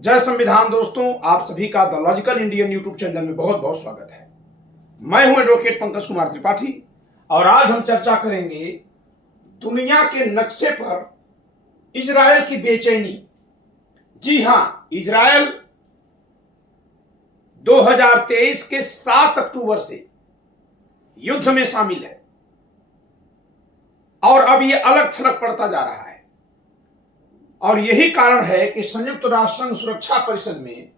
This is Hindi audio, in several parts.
जय संविधान दोस्तों, आप सभी का the logical Indian YouTube channel में बहुत बहुत स्वागत है। मैं हूं एडवोकेट पंकज कुमार त्रिपाठी और आज हम चर्चा करेंगे दुनिया के नक्शे पर इजराइल की बेचैनी। जी हां, इजराइल 2023 के 7 अक्टूबर से युद्ध में शामिल है और अब यह अलग थलग पड़ता जा रहा है। और यही कारण है कि संयुक्त राष्ट्र संघ सुरक्षा परिषद में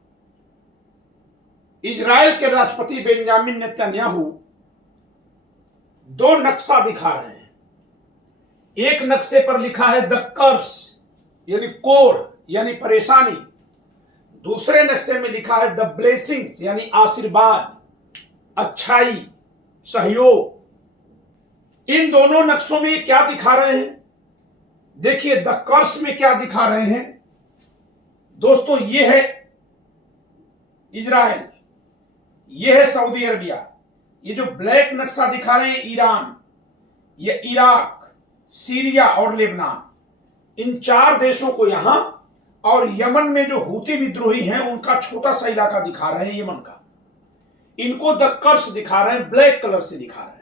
इजराइल के राष्ट्रपति बेंजामिन नेतन्याहू दो नक्शा दिखा रहे हैं। एक नक्शे पर लिखा है द कर्स यानी कोड़ यानी परेशानी, दूसरे नक्शे में लिखा है द ब्लेसिंग्स यानी आशीर्वाद, अच्छाई, सहयोग। इन दोनों नक्शों में क्या दिखा रहे हैं? देखिए, द कर्स में क्या दिखा रहे हैं दोस्तों, ये है इजराइल, ये है सऊदी अरबिया। ये जो ब्लैक नक्शा दिखा रहे हैं ईरान, ये इराक, सीरिया और लेबनान, इन 4 देशों को यहां, और यमन में जो हूती विद्रोही हैं उनका छोटा सा इलाका दिखा रहे हैं यमन का। इनको द कर्स दिखा रहे हैं, ब्लैक कलर से दिखा रहे हैं।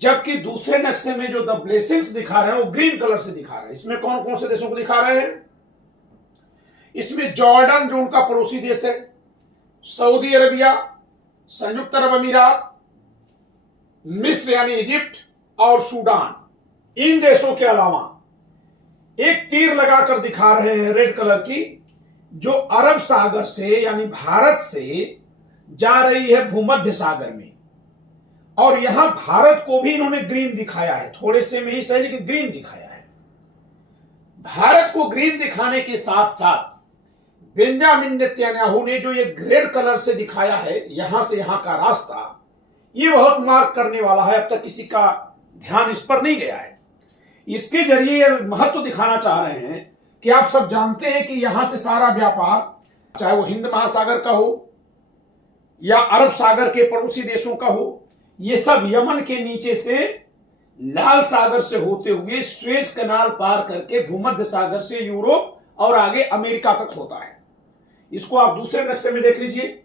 जबकि दूसरे नक्शे में जो द ब्लेसिंग्स दिखा रहे हैं वो ग्रीन कलर से दिखा रहे हैं। इसमें कौन कौन से देशों को दिखा रहे हैं? इसमें जॉर्डन जो उनका पड़ोसी देश है, सऊदी अरबिया, संयुक्त अरब अमीरात, मिस्र यानी इजिप्ट और सूडान। इन देशों के अलावा एक तीर लगाकर दिखा रहे हैं रेड कलर की, जो अरब सागर से यानी भारत से जा रही है भूमध्य सागर में। और यहां भारत को भी इन्होंने ग्रीन दिखाया है, थोड़े से में ही सही लेकिन ग्रीन दिखाया है। भारत को ग्रीन दिखाने के साथ साथ बेंजामिन नेतन्याहू ने जो ये रेड कलर से दिखाया है यहां से यहां का रास्ता, ये बहुत मार्क करने वाला है। अब तक किसी का ध्यान इस पर नहीं गया है। इसके जरिए ये महत्व दिखाना चाह रहे हैं कि आप सब जानते हैं कि यहां से सारा व्यापार, चाहे वो हिंद महासागर का हो या अरब सागर के पड़ोसी देशों का हो, ये सब यमन के नीचे से लाल सागर से होते हुए स्वेज कनाल पार करके भूमध्य सागर से यूरोप और आगे अमेरिका तक होता है। इसको आप दूसरे नक्शे में देख लीजिए।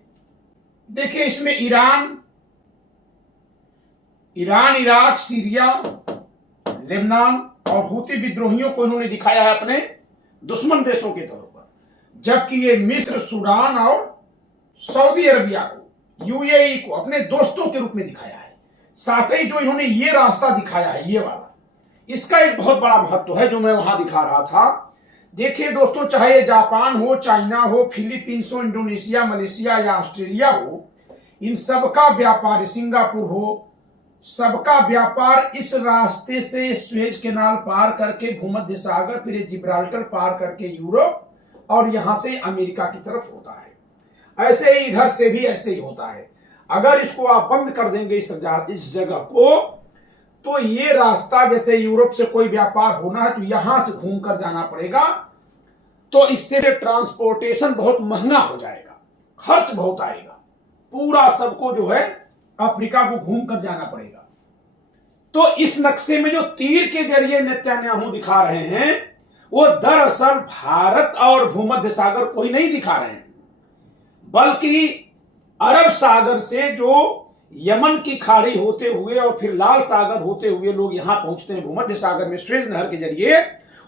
देखिए, इसमें ईरान, इराक, सीरिया, लेबनान और हूती विद्रोहियों को इन्होंने दिखाया है अपने दुश्मन देशों के तौर पर, जबकि ये मिस्र, सूडान और सऊदी अरबिया को, यूएई को अपने दोस्तों के रूप में दिखाया है। साथ ही जो इन्होंने ये रास्ता दिखाया है, ये वाला, इसका एक बहुत बड़ा महत्व है जो मैं वहां दिखा रहा था। देखिए दोस्तों, चाहे ये जापान हो, चाइना हो, फिलीपींस हो, इंडोनेशिया, मलेशिया या ऑस्ट्रेलिया हो, इन सबका व्यापार, सिंगापुर हो, सबका व्यापार इस रास्ते से स्वेज कैनाल पार करके भूमध्य सागर, फिर जिब्राल्टर पार करके यूरोप और यहां से अमेरिका की तरफ होता है। ऐसे ही इधर से भी ऐसे ही होता है। अगर इसको आप बंद कर देंगे इस जगह को, तो ये रास्ता, जैसे यूरोप से कोई व्यापार होना है तो यहां से घूमकर जाना पड़ेगा, तो इससे ट्रांसपोर्टेशन बहुत महंगा हो जाएगा, खर्च बहुत आएगा, पूरा सबको जो है अफ्रीका को घूमकर जाना पड़ेगा। तो इस नक्शे में जो तीर के जरिए नेतन्याहू दिखा रहे हैं वो दरअसल भारत और भूमध्य सागर को ही नहीं दिखा रहे हैं, बल्कि अरब सागर से जो यमन की खाड़ी होते हुए और फिर लाल सागर होते हुए लोग यहां पहुंचते हैं भूमध्य सागर में स्वेज नहर के जरिए,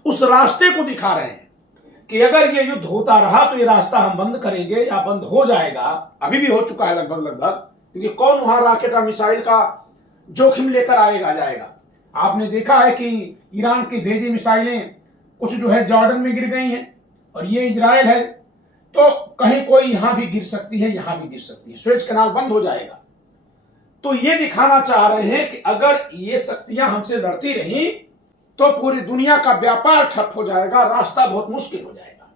उस रास्ते को दिखा रहे हैं कि अगर ये युद्ध होता रहा तो ये रास्ता हम बंद करेंगे या बंद हो जाएगा। अभी भी हो चुका है लगभग, क्योंकि कौन वहां रॉकेट और मिसाइल का जोखिम लेकर आएगा जाएगा। आपने देखा है कि ईरान की भेजी मिसाइलें कुछ जो है जॉर्डन में गिर गई हैं, और ये इजराइल है, तो कहीं कोई यहां भी गिर सकती है, यहां भी गिर सकती है, स्वेज कैनाल बंद हो जाएगा। तो ये दिखाना चाह रहे हैं कि अगर ये शक्तियां हमसे लड़ती रही तो पूरी दुनिया का व्यापार ठप हो जाएगा, रास्ता बहुत मुश्किल हो जाएगा।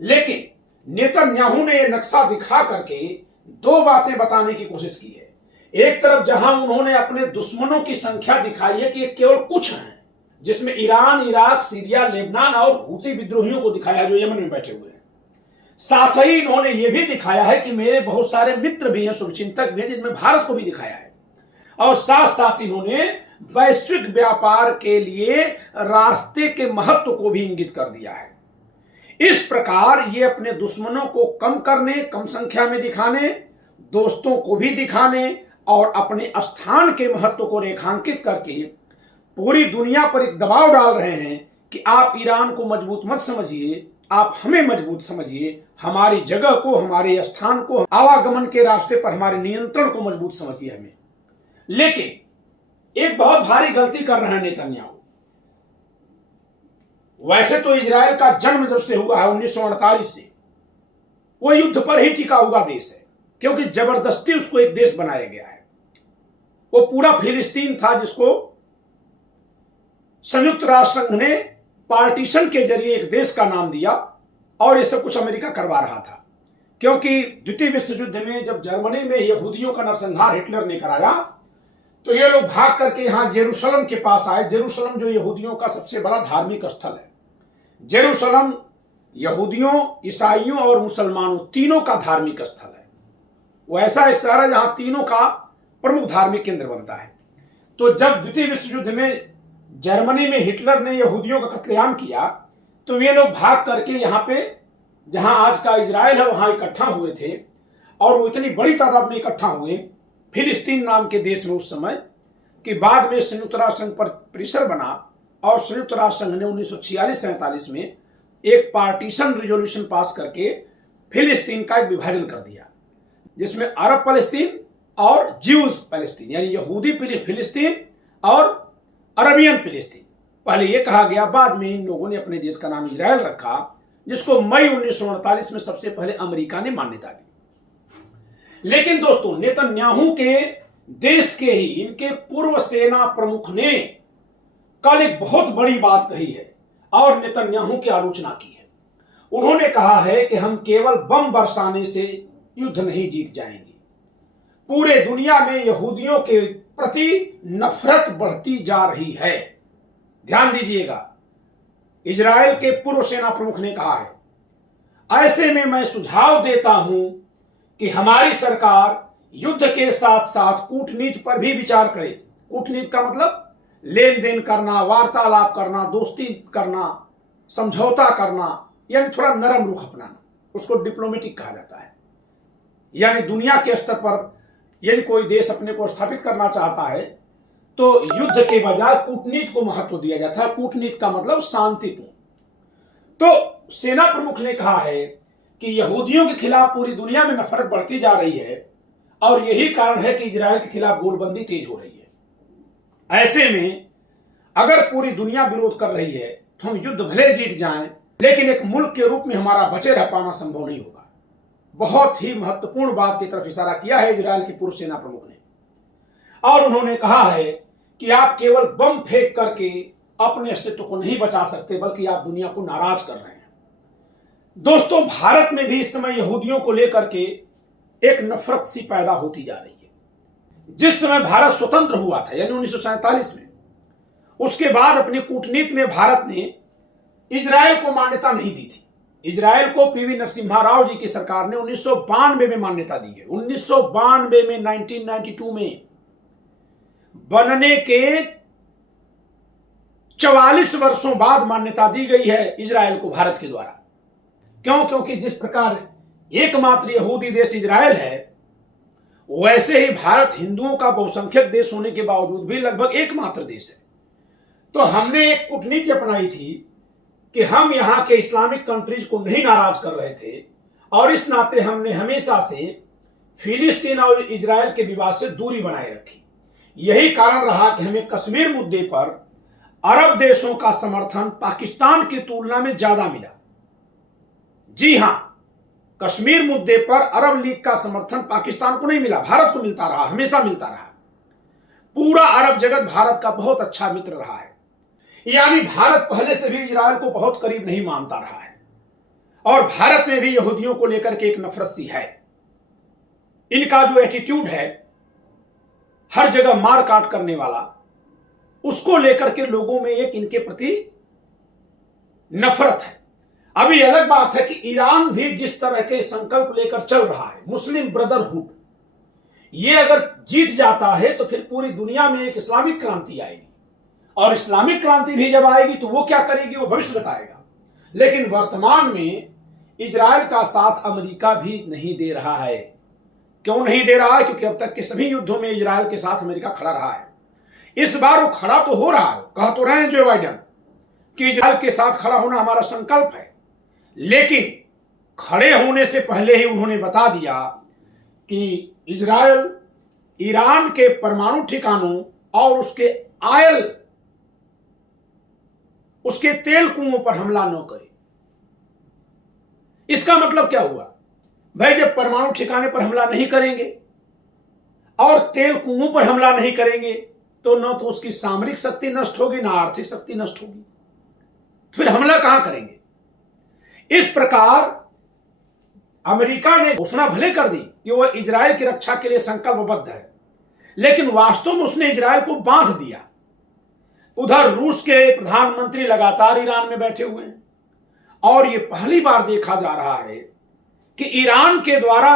लेकिन नेतन्याहू ने यह नक्शा दिखा करके 2 बातें बताने की कोशिश की है। एक तरफ जहां उन्होंने अपने दुश्मनों की संख्या दिखाई है कि ये केवल कुछ हैं, जिसमें ईरान, इराक, सीरिया, लेबनान और हूती विद्रोहियों को दिखाया जो यमन में बैठे हुए हैं। साथ ही इन्होंने यह भी दिखाया है कि मेरे बहुत सारे मित्र भी हैं, शुभचिंतक भी हैं, जिनमें भारत को भी दिखाया है। और साथ साथ इन्होंने वैश्विक व्यापार के लिए रास्ते के महत्व को भी इंगित कर दिया है। इस प्रकार ये अपने दुश्मनों को कम करने, कम संख्या में दिखाने, दोस्तों को भी दिखाने और अपने स्थान के महत्व को रेखांकित करके पूरी दुनिया पर एक दबाव डाल रहे हैं कि आप ईरान को मजबूत मत समझिए, आप हमें मजबूत समझिए, हमारी जगह को, हमारे स्थान को, आवागमन के रास्ते पर हमारे नियंत्रण को मजबूत समझिए हमें। लेकिन एक बहुत भारी गलती कर रहे हैं नेतन्याहू। वैसे तो इजराइल का जन्म जब से हुआ है 1948 से, वो युद्ध पर ही टिका हुआ देश है, क्योंकि जबरदस्ती उसको एक देश बनाया गया है। वो पूरा फिलिस्तीन था जिसको संयुक्त राष्ट्र संघ ने पार्टीशन के जरिए एक देश का नाम दिया, और ये सब कुछ अमेरिका करवा रहा था। क्योंकि द्वितीय विश्व युद्ध में जब जर्मनी में यहूदियों का नरसंहार हिटलर ने कराया, तो ये लोग भाग करके यहां जेरूशलम के पास आए। जेरूशलम जो यहूदियों का सबसे बड़ा धार्मिक स्थल है। जेरूशलम यहूदियों, ईसाइयों और मुसलमानों तीनों का धार्मिक स्थल है। वो ऐसा एक शहर है जहां तीनों का प्रमुख धार्मिक केंद्र बनता है। तो जब द्वितीय विश्व युद्ध में जर्मनी में हिटलर ने यहूदियों का कत्लेआम किया, तो ये लोग भाग करके यहाँ पे, जहां आज का इजराइल है, वहां इकट्ठा हुए थे। और वो इतनी बड़ी तादाद में इकट्ठा हुए फिलिस्तीन नाम के देश में उस समय, कि बाद में संयुक्त राष्ट्र संघ पर परिसर बना, और संयुक्त राष्ट्र संघ ने 1946-47 में एक पार्टीशन रिजोल्यूशन पास करके फिलिस्तीन का एक विभाजन कर दिया, जिसमें अरब फलस्तीन और ज्यूज फलस्तीन, यानी यहूदी फिलिस्तीन और अरबियन फिलिस्तीन पहले ये कहा गया। बाद में इन लोगों ने अपने देश का नाम इजराइल रखा, जिसको मई 1948 में सबसे पहले अमेरिका ने मान्यता दी। लेकिन दोस्तों, नेतन्याहू के देश के ही इनके पूर्व सेना प्रमुख ने कल एक बहुत बड़ी बात कही है और नेतन्याहू की आलोचना की है। उन्होंने कहा है कि हम केवल बम बरसाने से युद्ध नहीं जीत जाएंगे। पूरे दुनिया में यहूदियों के प्रति नफरत बढ़ती जा रही है। ध्यान दीजिएगा, इजराइल के पूर्व सेना प्रमुख ने कहा है, ऐसे में मैं सुझाव देता हूं कि हमारी सरकार युद्ध के साथ साथ कूटनीति पर भी विचार करे। कूटनीति का मतलब लेन देन करना, वार्तालाप करना, दोस्ती करना, समझौता करना, यानी थोड़ा नरम रुख अपनाना, उसको डिप्लोमेटिक कहा जाता है। यानी दुनिया के स्तर पर यदि कोई देश अपने को स्थापित करना चाहता है तो युद्ध के बजाय कूटनीति को महत्व दिया जाता है। कूटनीति का मतलब शांतिपूर्ण। तो सेना प्रमुख ने कहा है कि यहूदियों के खिलाफ पूरी दुनिया में नफरत बढ़ती जा रही है, और यही कारण है कि इजराइल के खिलाफ गोलबंदी तेज हो रही है। ऐसे में अगर पूरी दुनिया विरोध कर रही है तो हम युद्ध भले जीत जाएं, लेकिन एक मुल्क के रूप में हमारा बचे रह पाना संभव नहीं होगा। बहुत ही महत्वपूर्ण बात की तरफ इशारा किया है इजराइल के पूर्व सेना प्रमुख ने। और उन्होंने कहा है कि आप केवल बम फेंक करके अपने अस्तित्व को नहीं बचा सकते, बल्कि आप दुनिया को नाराज कर रहे हैं। दोस्तों, भारत में भी इस समय यहूदियों को लेकर के एक नफरत सी पैदा होती जा रही है। जिस समय भारत स्वतंत्र हुआ था, यानी 1947 में, उसके बाद अपनी कूटनीति में भारत ने इजराइल को मान्यता नहीं दी थी। इजराइल को पीवी नरसिम्हा राव जी की सरकार ने 1992 में मान्यता दी है। 1992 में, 1992 में बनने के 44 वर्षों बाद मान्यता दी गई है इजराइल को भारत के द्वारा। क्यों? क्योंकि जिस प्रकार एकमात्र यहूदी देश इजराइल है, वैसे ही भारत हिंदुओं का बहुसंख्यक देश होने के बावजूद भी लगभग एकमात्र देश है। तो हमने एक कूटनीति अपनाई थी कि हम यहां के इस्लामिक कंट्रीज को नहीं नाराज कर रहे थे, और इस नाते हमने हमेशा से फिलिस्तीन और इजराइल के विवाद से दूरी बनाए रखी। यही कारण रहा कि हमें कश्मीर मुद्दे पर अरब देशों का समर्थन पाकिस्तान की तुलना में ज्यादा मिला। जी हां, कश्मीर मुद्दे पर अरब लीग का समर्थन पाकिस्तान को नहीं मिला, भारत को मिलता रहा, हमेशा मिलता रहा। पूरा अरब जगत भारत का बहुत अच्छा मित्र रहा है। यानी भारत पहले से भी इजराइल को बहुत करीब नहीं मानता रहा है, और भारत में भी यहूदियों को लेकर के एक नफरत सी है। इनका जो एटीट्यूड है, हर जगह मार काट करने वाला, उसको लेकर के लोगों में एक इनके प्रति नफरत है। अभी अलग बात है कि ईरान भी जिस तरह के संकल्प लेकर चल रहा है, मुस्लिम ब्रदरहुड, ये अगर जीत जाता है तो फिर पूरी दुनिया में एक इस्लामिक क्रांति आएगी, और इस्लामिक क्रांति भी जब आएगी तो वो क्या करेगी वो भविष्य बताएगा। लेकिन वर्तमान में इजराइल का साथ अमेरिका भी नहीं दे रहा है। क्यों नहीं दे रहा है? क्योंकि अब तक के सभी युद्धों में इजराइल के साथ अमेरिका खड़ा रहा है। इस बार वो खड़ा तो हो रहा है, कह तो रहे हैं जो बाइडेन कि इजराइल के साथ खड़ा होना हमारा संकल्प है, लेकिन खड़े होने से पहले ही उन्होंने बता दिया कि इजराइल ईरान के परमाणु ठिकानों और उसके तेल कुओं पर हमला न करे। इसका मतलब क्या हुआ भाई? जब परमाणु ठिकाने पर हमला नहीं करेंगे और तेल कुओं पर हमला नहीं करेंगे तो न तो उसकी सामरिक शक्ति नष्ट होगी, न आर्थिक शक्ति नष्ट होगी, फिर हमला कहां करेंगे? इस प्रकार अमेरिका ने घोषणा भले कर दी कि वह इजराइल की रक्षा के लिए संकल्पबद्ध है, लेकिन वास्तव में उसने इजराइल को बांध दिया। उधर रूस के प्रधानमंत्री लगातार ईरान में बैठे हुए हैं और यह पहली बार देखा जा रहा है कि ईरान के द्वारा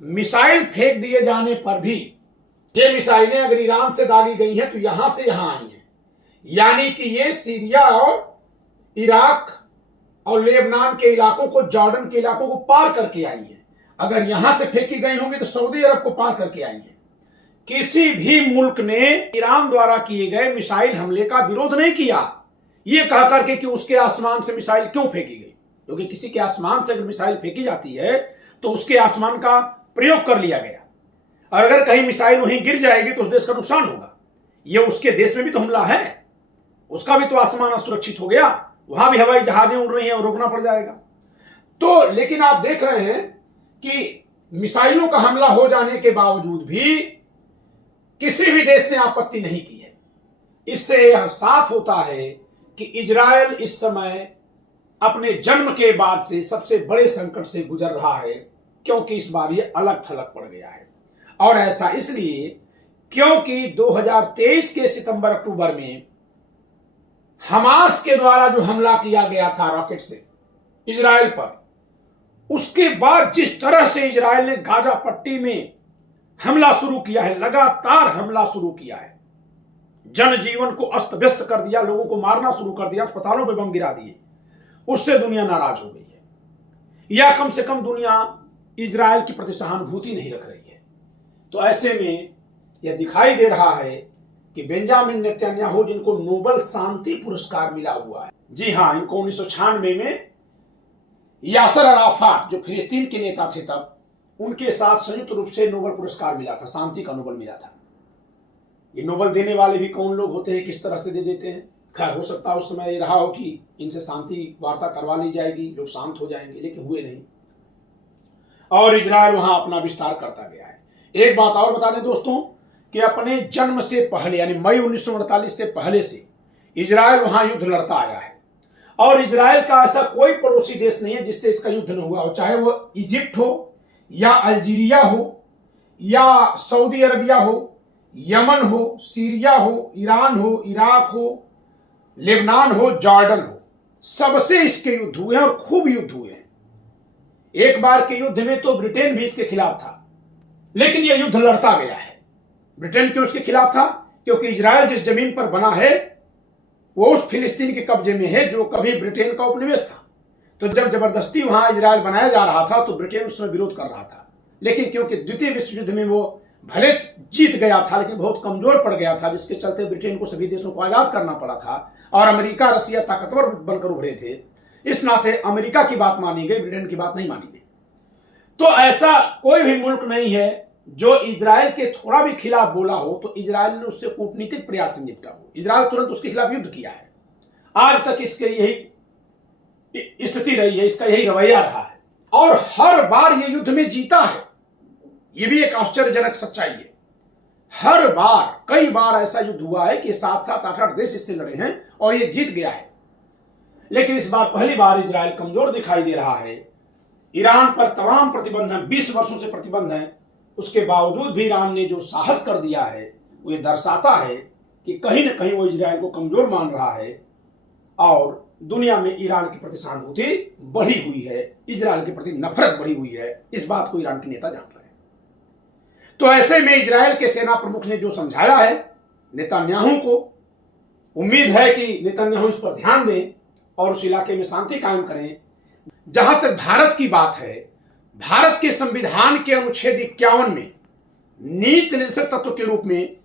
मिसाइल फेंक दिए जाने पर भी ये मिसाइलें अगर ईरान से दागी गई हैं तो यहां से यहां आई हैं, यानी कि ये सीरिया और इराक और लेबनान के इलाकों को, जॉर्डन के इलाकों को पार करके आई हैं। अगर यहां से फेंकी गई होंगी तो सऊदी अरब को पार करके आई हैं। किसी भी मुल्क ने ईरान द्वारा किए गए मिसाइल हमले का विरोध नहीं किया, यह कह करके कि उसके आसमान से मिसाइल क्यों फेंकी गई, क्योंकि किसी के आसमान से अगर मिसाइल फेंकी जाती है तो उसके आसमान का प्रयोग कर लिया गया, और अगर कहीं मिसाइल वहीं गिर जाएगी तो उस देश का नुकसान होगा। यह उसके देश में भी तो हमला है, उसका भी तो आसमान असुरक्षित हो गया, वहां भी हवाई जहाजें उड़ रही हैं और रोकना पड़ जाएगा। तो लेकिन आप देख रहे हैं कि मिसाइलों का हमला हो जाने के बावजूद भी किसी भी देश ने आपत्ति नहीं की है। इससे यह साफ होता है कि इजराइल इस समय अपने जन्म के बाद से सबसे बड़े संकट से गुजर रहा है, क्योंकि इस बार ये अलग थलग पड़ गया है। और ऐसा इसलिए क्योंकि 2023 के सितंबर अक्टूबर में हमास के द्वारा जो हमला किया गया था रॉकेट से इजराइल पर, उसके बाद जिस तरह से इजराइल ने गाजा पट्टी में हमला शुरू किया है, लगातार हमला शुरू किया है, जनजीवन को अस्त व्यस्त कर दिया, लोगों को मारना शुरू कर दिया, अस्पतालों पे बम गिरा दिए, उससे दुनिया नाराज हो गई है, या कम से कम दुनिया इजराइल की प्रति सहानुभूति नहीं रख रही है। तो ऐसे में यह दिखाई दे रहा है कि बेंजामिन नेतन्याहू, जिनको नोबेल शांति पुरस्कार मिला हुआ है, जी हां, इनको 1996 में यासर अराफात जो फिलिस्तीन के नेता थे तब, उनके साथ संयुक्त रूप से नोबेल पुरस्कार मिला था, शांति का नोबेल मिला था। ये नोबेल देने वाले भी कौन लोग होते हैं, किस तरह से दे देते हैं? खैर, हो सकता है उस समय ये रहा हो कि इनसे शांति वार्ता करवा ली जाएगी, लोग शांत हो जाएंगे, लेकिन हुए नहीं और इजराइल वहां अपना विस्तार करता गया है। एक बात और बता दें दोस्तों कि अपने जन्म से पहले यानी मई 1948 से पहले से इजराइल वहां युद्ध लड़ता आया है, और इजराइल का ऐसा कोई पड़ोसी देश नहीं है जिससे इसका युद्ध न हुआ हो, चाहे वो इजिप्ट हो या अल्जीरिया हो या सऊदी अरबिया हो, यमन हो, सीरिया हो, ईरान हो, इराक हो, लेबनान हो, जॉर्डन हो, सबसे इसके युद्ध हुए हैं और खूब युद्ध हुए हैं। एक बार के युद्ध में तो ब्रिटेन भी इसके खिलाफ था, लेकिन यह युद्ध लड़ता गया है। ब्रिटेन क्यों इसके खिलाफ था? क्योंकि इजराइल जिस जमीन पर बना है वो उस फिलिस्तीन के कब्जे में है जो कभी ब्रिटेन का उपनिवेश था। तो जब जबरदस्ती वहां इजराइल बनाया जा रहा था तो ब्रिटेन उस समय विरोध कर रहा था, लेकिन क्योंकि द्वितीय विश्व युद्ध में वो भले जीत गया था लेकिन बहुत कमजोर पड़ गया था, जिसके चलते ब्रिटेन को सभी देशों को आजाद करना पड़ा था, और अमेरिका रसिया ताकतवर बनकर उभरे थे। इस नाते अमेरिका की बात मानी गई, ब्रिटेन की बात नहीं मानी गई। तो ऐसा कोई भी मुल्क नहीं है जो इजराइल के थोड़ा भी खिलाफ बोला हो तो इजराइल ने उससे कूटनीतिक प्रयास से निपटा हो। इजराइल तुरंत उसके खिलाफ युद्ध किया है, आज तक इसके यही स्थिति रही है, इसका यही रवैया रहा है, और हर बार ये युद्ध में जीता है। यह भी एक आश्चर्यजनक सच्चाई है। हर बार, कई बार ऐसा युद्ध हुआ है कि 7-7, 8-8 देश इससे लड़े हैं और ये जीत गया है, लेकिन इस बार पहली बार इजराइल कमजोर दिखाई दे रहा है। ईरान पर तमाम प्रतिबंध हैं, 20 वर्षों से प्रतिबंध हैं, उसके बावजूद भी ईरान ने जो साहस कर दिया है वो ये दर्शाता है कि कहीं ना कहीं वो इजराइल को कमजोर मान रहा है, और दुनिया में ईरान के प्रति सहानुभूति बढ़ी हुई है, इजराइल के प्रति नफरत बढ़ी हुई है। इस बात को ईरान के नेता जान रहे हैं। तो ऐसे में इजराइल के सेना प्रमुख ने जो समझाया है नेतन्याहू को, उम्मीद है कि नेतन्याहू इस पर ध्यान दें और उस इलाके में शांति कायम करें। जहां तक भारत की बात है, भारत के संविधान के अनुच्छेद 51 में नीति निर्देशक तत्व के रूप में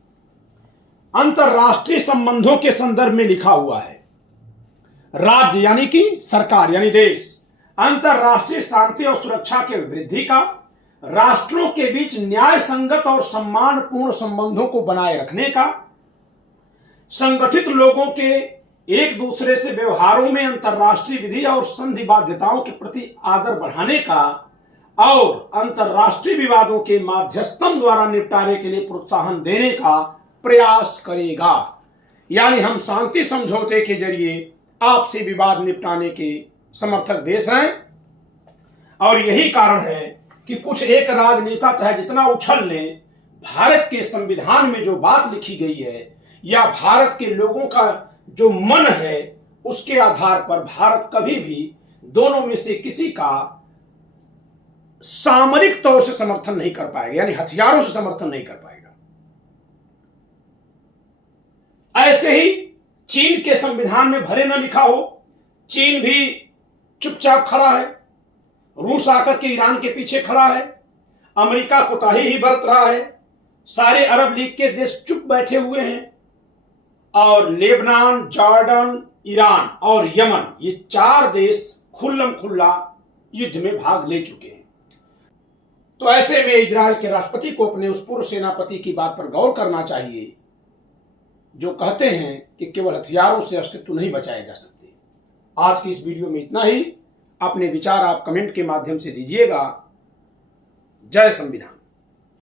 अंतरराष्ट्रीय संबंधों के संदर्भ में लिखा हुआ है, राज्य यानी कि सरकार यानी देश अंतरराष्ट्रीय शांति और सुरक्षा के वृद्धि का, राष्ट्रों के बीच न्याय संगत और सम्मानपूर्ण संबंधों को बनाए रखने का, संगठित लोगों के एक दूसरे से व्यवहारों में अंतरराष्ट्रीय विधि और संधि बाध्यताओं के प्रति आदर बढ़ाने का और अंतरराष्ट्रीय विवादों के माध्यस्थों द्वारा निपटारे के लिए प्रोत्साहन देने का प्रयास करेगा। यानी हम शांति समझौते के जरिए आपसी विवाद निपटाने के समर्थक देश हैं। और यही कारण है कि कुछ एक राजनेता चाहे जितना उछल लें, भारत के संविधान में जो बात लिखी गई है या भारत के लोगों का जो मन है, उसके आधार पर भारत कभी भी दोनों में से किसी का सामरिक तौर से समर्थन नहीं कर पाएगा, यानी हथियारों से समर्थन नहीं कर पाएगा। ऐसे ही चीन के संविधान में भले न लिखा हो, चीन भी चुपचाप खड़ा है, रूस आकर के ईरान के पीछे खड़ा है, अमेरिका कोताही ही बरत रहा है, सारे अरब लीग के देश चुप बैठे हुए हैं, और लेबनान, जॉर्डन, ईरान और यमन ये 4 देश खुल्लम खुल्ला युद्ध में भाग ले चुके हैं। तो ऐसे में इजराइल के राष्ट्रपति को अपने उस पूर्व सेनापति की बात पर गौर करना चाहिए जो कहते हैं कि केवल हथियारों से अस्तित्व नहीं बचाए जा सकते। आज की इस वीडियो में इतना ही। अपने विचार आप कमेंट के माध्यम से दीजिएगा। जय संविधान।